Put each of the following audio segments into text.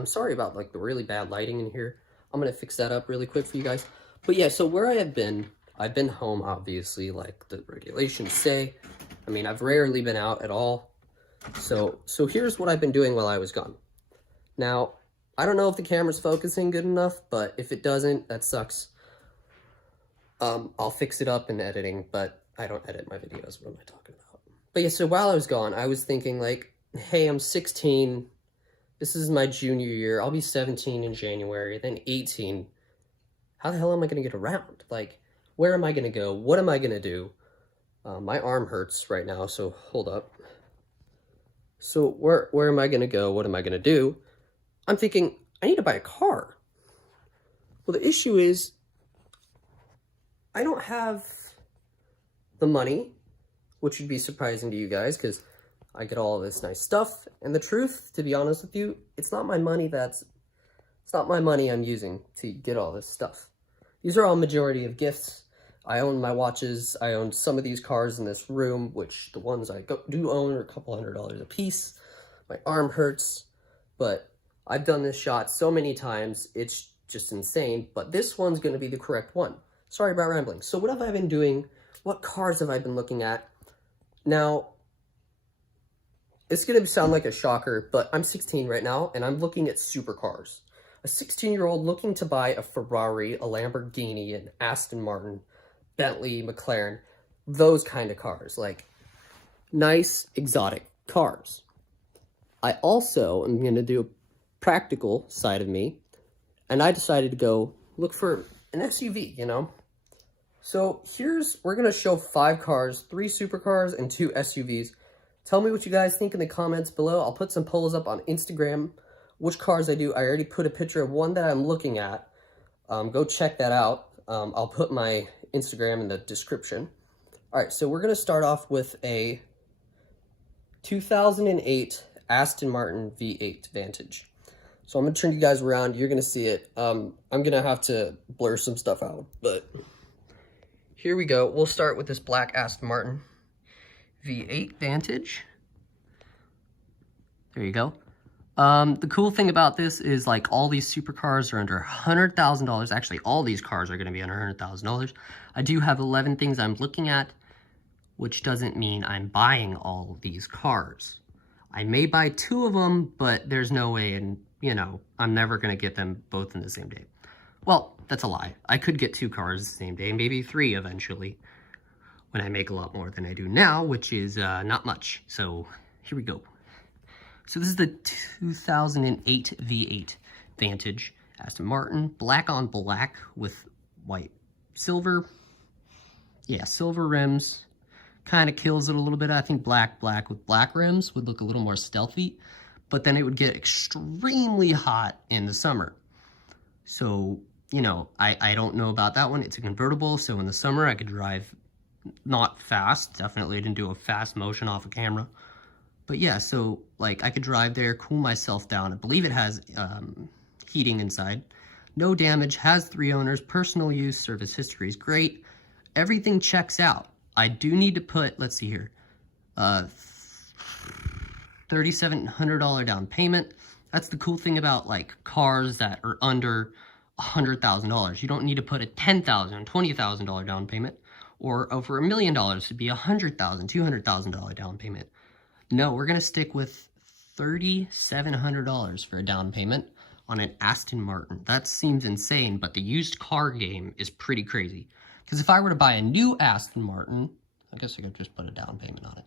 I'm sorry about like the really bad lighting in here. I'm gonna fix that up really quick for you guys. But yeah, so where I have been, I've been home, obviously, like the regulations say. I mean, I've rarely been out at all. So here's what I've been doing while I was gone. Now, I don't know if the camera's focusing good enough, but if it doesn't, that sucks. I'll fix it up in editing, but I don't edit my videos. What am I talking about? But yeah, so while I was gone, I was thinking like, hey, I'm 16. This is my junior year. I'll be 17 in January, then 18. How the hell am I going to get around? Like, where am I going to go? What am I going to do? My arm hurts right now, so hold up. So where am I going to go? What am I going to do? I'm thinking, I need to buy a car. Well, the issue is, I don't have the money, which would be surprising to you guys, because I get all this nice stuff. And the truth, to be honest with you, it's not my money I'm using to get all this stuff. These are all majority of gifts. I own my watches. I own some of these cars in this room, which the ones I do own are a couple $100 a piece. My arm hurts, but I've done this shot so many times, it's just insane. But this one's going to be the correct one. Sorry about rambling. So what have I been doing? What cars have I been looking at? Now, it's going to sound like a shocker, but I'm 16 right now, and I'm looking at supercars. A 16-year-old looking to buy a Ferrari, a Lamborghini, an Aston Martin, Bentley, McLaren, those kind of cars, like nice, exotic cars. I also am going to do a practical side of me, and I decided to go look for an SUV, you know? So we're going to show 5 cars, 3 supercars, and 2 SUVs. Tell me what you guys think in the comments below. I'll put some polls up on Instagram, which cars I do. I already put a picture of one that I'm looking at. Go check that out. I'll put my Instagram in the description. All right, so we're going to start off with a 2008 Aston Martin V8 Vantage. So I'm going to turn you guys around. You're going to see it. I'm going to have to blur some stuff out, but here we go. We'll start with this black Aston Martin V8 Vantage. There you go. The cool thing about this is like all these supercars are under $100,000. Actually, all these cars are going to be under $100,000. I do have 11 things I'm looking at, which doesn't mean I'm buying all of these cars. I may buy 2 of them, but there's no way, and you know, I'm never going to get them both in the same day. Well, that's a lie. I could get 2 cars the same day, maybe 3 eventually, when I make a lot more than I do now, which is not much. So here we go. So this is the 2008 V8 Vantage Aston Martin, black on black with white silver. Yeah, silver rims. Kind of kills it a little bit. I think black with black rims would look a little more stealthy, but then it would get extremely hot in the summer. So, you know, I don't know about that one. It's a convertible, so in the summer I could drive not fast. Definitely didn't do a fast motion off a camera. But yeah, so like I could drive there, cool myself down. I believe it has heating inside. No damage, has 3 owners, personal use, service history is great. Everything checks out. I do need to put, let's see here, $3,700 down payment. That's the cool thing about like cars that are under $100,000. You don't need to put a $10,000, $20,000 down payment, or over $1 million to be $100,000, $200,000 down payment. No, we're gonna stick with $3,700 for a down payment on an Aston Martin. That seems insane, but the used car game is pretty crazy. Because if I were to buy a new Aston Martin, I guess I could just put a down payment on it.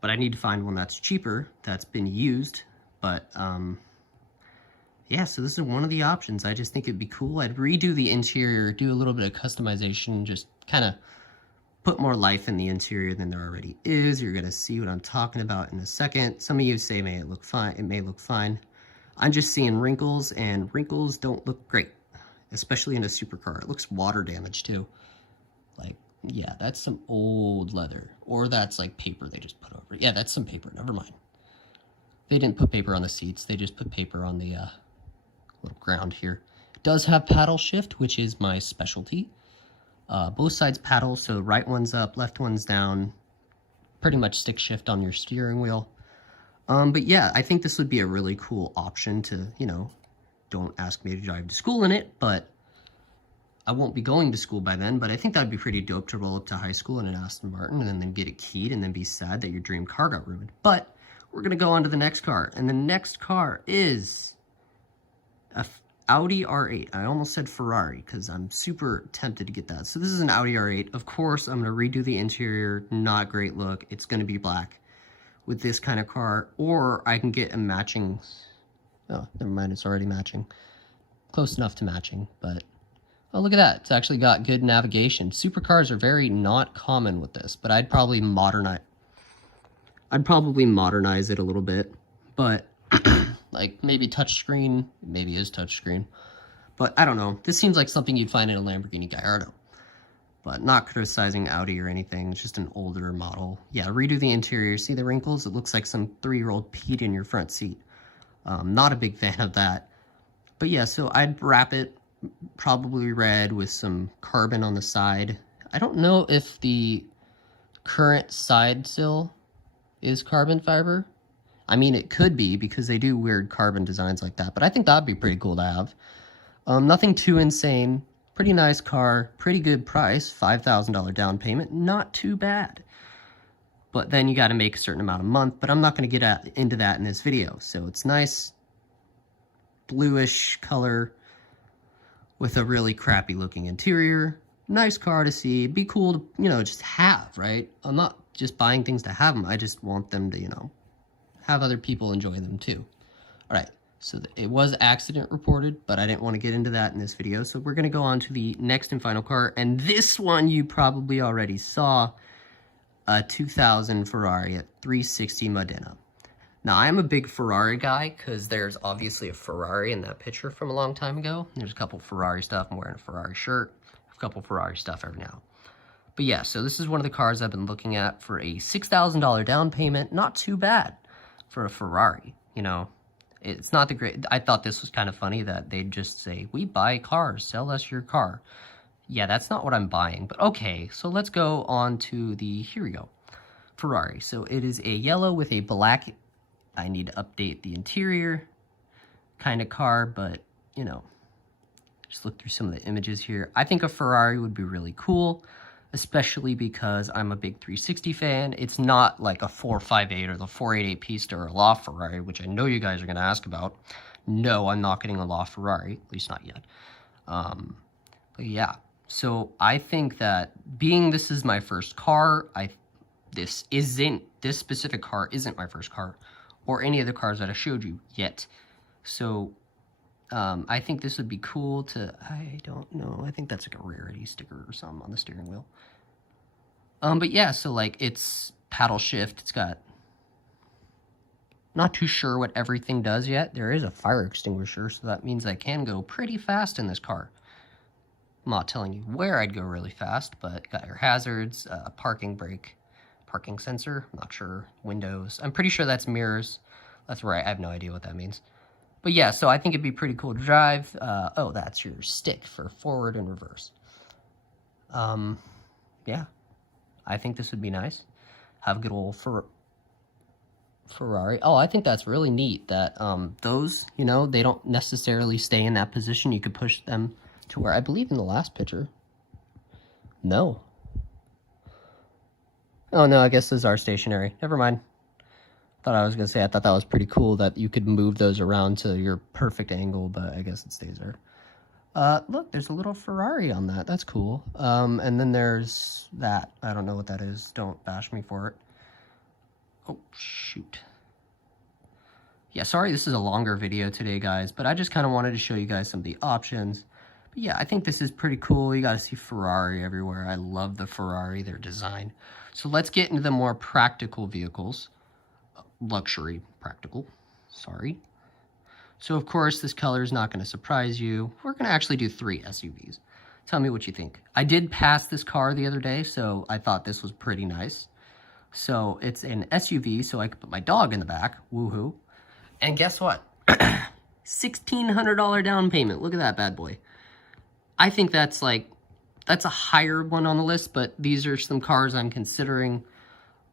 But I need to find one that's cheaper, that's been used. But, yeah, so this is one of the options. I just think it'd be cool. I'd redo the interior, do a little bit of customization, just kind of put more life in the interior than there already is. You're going to see what I'm talking about in a second. Some of you say it may look fine. I'm just seeing wrinkles, and wrinkles don't look great, especially in a supercar. It looks water damage too. Like, yeah, that's some old leather, or that's like paper they just put over it. Yeah, that's some paper, never mind. They didn't put paper on the seats, they just put paper on the little ground here. It does have paddle shift, which is my specialty. Both sides paddle, so right one's up, left one's down. Pretty much stick shift on your steering wheel. But yeah, I think this would be a really cool option to, you know, don't ask me to drive to school in it, but I won't be going to school by then, but I think that'd be pretty dope to roll up to high school in an Aston Martin and then get it keyed and then be sad that your dream car got ruined. But we're going to go on to the next car, and the next car is a Audi R8. I almost said Ferrari because I'm super tempted to get that. So this is an Audi R8. Of course, I'm going to redo the interior. Not great look. It's going to be black with this kind of car, or I can get a matching. Oh, never mind. It's already matching. Close enough to matching, but oh, look at that. It's actually got good navigation. Supercars are very not common with this, but I'd probably modernize it a little bit, but like maybe touchscreen, maybe is touchscreen, but I don't know. This seems like something you'd find in a Lamborghini Gallardo, but not criticizing Audi or anything. It's just an older model. Yeah, redo the interior. See the wrinkles? It looks like some 3-year-old peed in your front seat. Not a big fan of that, but yeah, so I'd wrap it probably red with some carbon on the side. I don't know if the current side sill is carbon fiber. I mean, it could be because they do weird carbon designs like that, but I think that'd be pretty cool to have. Nothing too insane. Pretty nice car, pretty good price, $5,000 down payment, not too bad. But then you got to make a certain amount a month, but I'm not going to get into that in this video. So it's nice bluish color with a really crappy looking interior. Nice car to see. Be cool to, you know, just have, right? I'm not just buying things to have them. I just want them to, you know, have other people enjoy them too. All right, so it was accident reported, but I didn't want to get into that in this video. So we're going to go on to the next and final car. And this one you probably already saw, a 2000 Ferrari at 360 Modena. Now, I'm a big Ferrari guy because there's obviously a Ferrari in that picture from a long time ago. There's a couple Ferrari stuff. I'm wearing a Ferrari shirt. A couple Ferrari stuff every now. But yeah, so this is one of the cars I've been looking at for a $6,000 down payment. Not too bad for a Ferrari, you know. It's not the great... I thought this was kind of funny that they'd just say, we buy cars, sell us your car. Yeah, that's not what I'm buying, but okay. So let's go on to the... Here we go. Ferrari. So it is a yellow with a black... I need to update the interior kind of car, but, you know, just look through some of the images here. I think a Ferrari would be really cool, especially because I'm a big 360 fan. It's not like a 458 or the 488 Pista or a La Ferrari, which I know you guys are going to ask about. No, I'm not getting a La Ferrari, at least not yet. But yeah, so I think that being this is my first car, this specific car isn't my first car, or any of the cars that I showed you yet. So, I think this would be cool to, I don't know, I think that's like a rarity sticker or something on the steering wheel. But yeah, so like, it's paddle shift, it's got, not too sure what everything does yet. There is a fire extinguisher, so that means I can go pretty fast in this car. I'm not telling you where I'd go really fast, but got your hazards, parking brake, parking sensor, I'm not sure, windows. I'm pretty sure that's mirrors. That's right, I have no idea what that means. But yeah, so I think it'd be pretty cool to drive. Oh, that's your stick for forward and reverse. Yeah, I think this would be nice. Have a good old Ferrari. Oh, I think that's really neat that those, you know, they don't necessarily stay in that position. You could push them to where, I believe in the last picture. No. Oh, no, I guess those are stationary. Never mind. Thought I was going to say, I thought that was pretty cool that you could move those around to your perfect angle, but I guess it stays there. Look, there's a little Ferrari on that. That's cool. And then there's that. I don't know what that is. Don't bash me for it. Oh, shoot. Yeah, sorry this is a longer video today, guys, but I just kind of wanted to show you guys some of the options. But yeah, I think this is pretty cool. You got to see Ferrari everywhere. I love the Ferrari, their design. So let's get into the more practical vehicles. Luxury practical, sorry. So of course, this color is not going to surprise you. We're going to actually do 3 SUVs. Tell me what you think. I did pass this car the other day, so I thought this was pretty nice. So it's an SUV, so I could put my dog in the back. Woohoo. And guess what? $1,600 down payment. Look at that bad boy. I think that's a higher one on the list, but these are some cars I'm considering.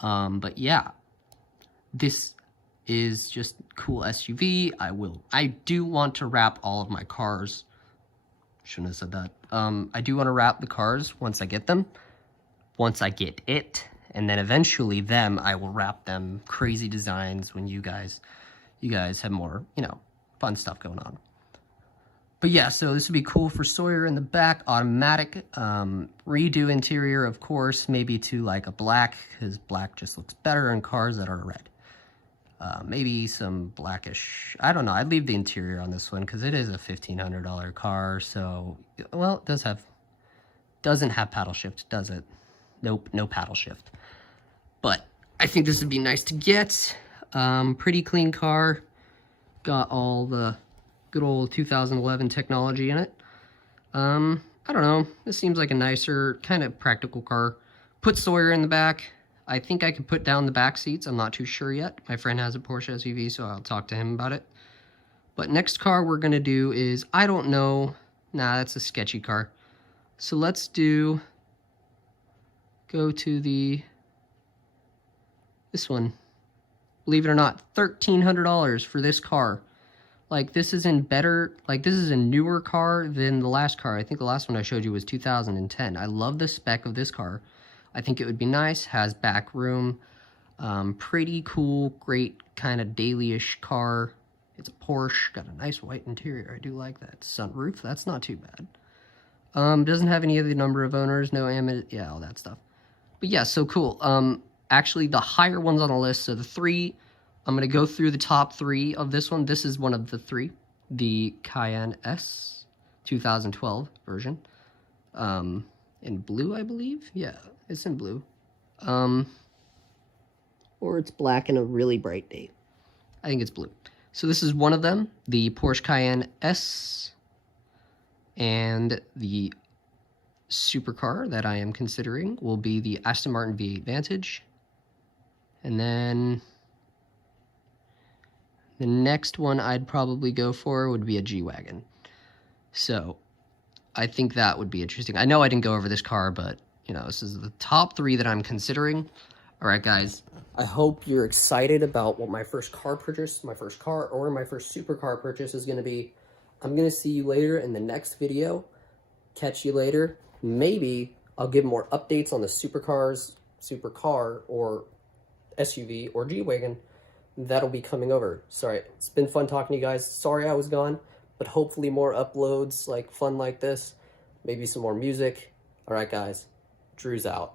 But yeah, this is just cool SUV. I do want to wrap all of my cars. Shouldn't have said that. I do want to wrap the cars once I get them. Once I get it. And then eventually I will wrap them crazy designs when you guys have more, you know, fun stuff going on. But yeah, so this would be cool for Sawyer in the back, automatic, redo interior, of course, maybe to like a black, because black just looks better in cars that are red. Maybe some blackish, I don't know, I'd leave the interior on this one, because it is a $1,500 car, so, well, it doesn't have paddle shift, does it? Nope, no paddle shift. But I think this would be nice to get. Pretty clean car, got all the good old 2011 technology in it. I don't know. This seems like a nicer, kind of practical car. Put Sawyer in the back. I think I could put down the back seats. I'm not too sure yet. My friend has a Porsche SUV, so I'll talk to him about it. But next car we're going to do is, I don't know. Nah, that's a sketchy car. So let's go to this one. Believe it or not, $1,300 for this car. Like, this is this is a newer car than the last car. I think the last one I showed you was 2010. I love the spec of this car. I think it would be nice, has back room, pretty cool, great kind of daily-ish car. It's a Porsche, got a nice white interior. I do like that. Sunroof, that's not too bad. Doesn't have any of the number of owners, no yeah, all that stuff. But yeah, so cool. Actually, the higher ones on the list, so the three, I'm going to go through the top three of this one. This is one of the three, the Cayenne S 2012 version. In blue, I believe. Yeah, it's in blue. Or it's black in a really bright day. I think it's blue. So this is one of them, the Porsche Cayenne S, and the supercar that I am considering will be the Aston Martin V8 Vantage. And then the next one I'd probably go for would be a G-Wagon. So I think that would be interesting. I know I didn't go over this car, but, you know, this is the top three that I'm considering. All right, guys. I hope you're excited about what my first car purchase, my first car or my first supercar purchase is going to be. I'm going to see you later in the next video. Catch you later. Maybe I'll give more updates on the supercar or SUV or G-Wagon that'll be coming over. Sorry, it's been fun talking to you guys. Sorry I was gone, but hopefully more uploads like fun like this, maybe some more music. All right, guys, Drew's out.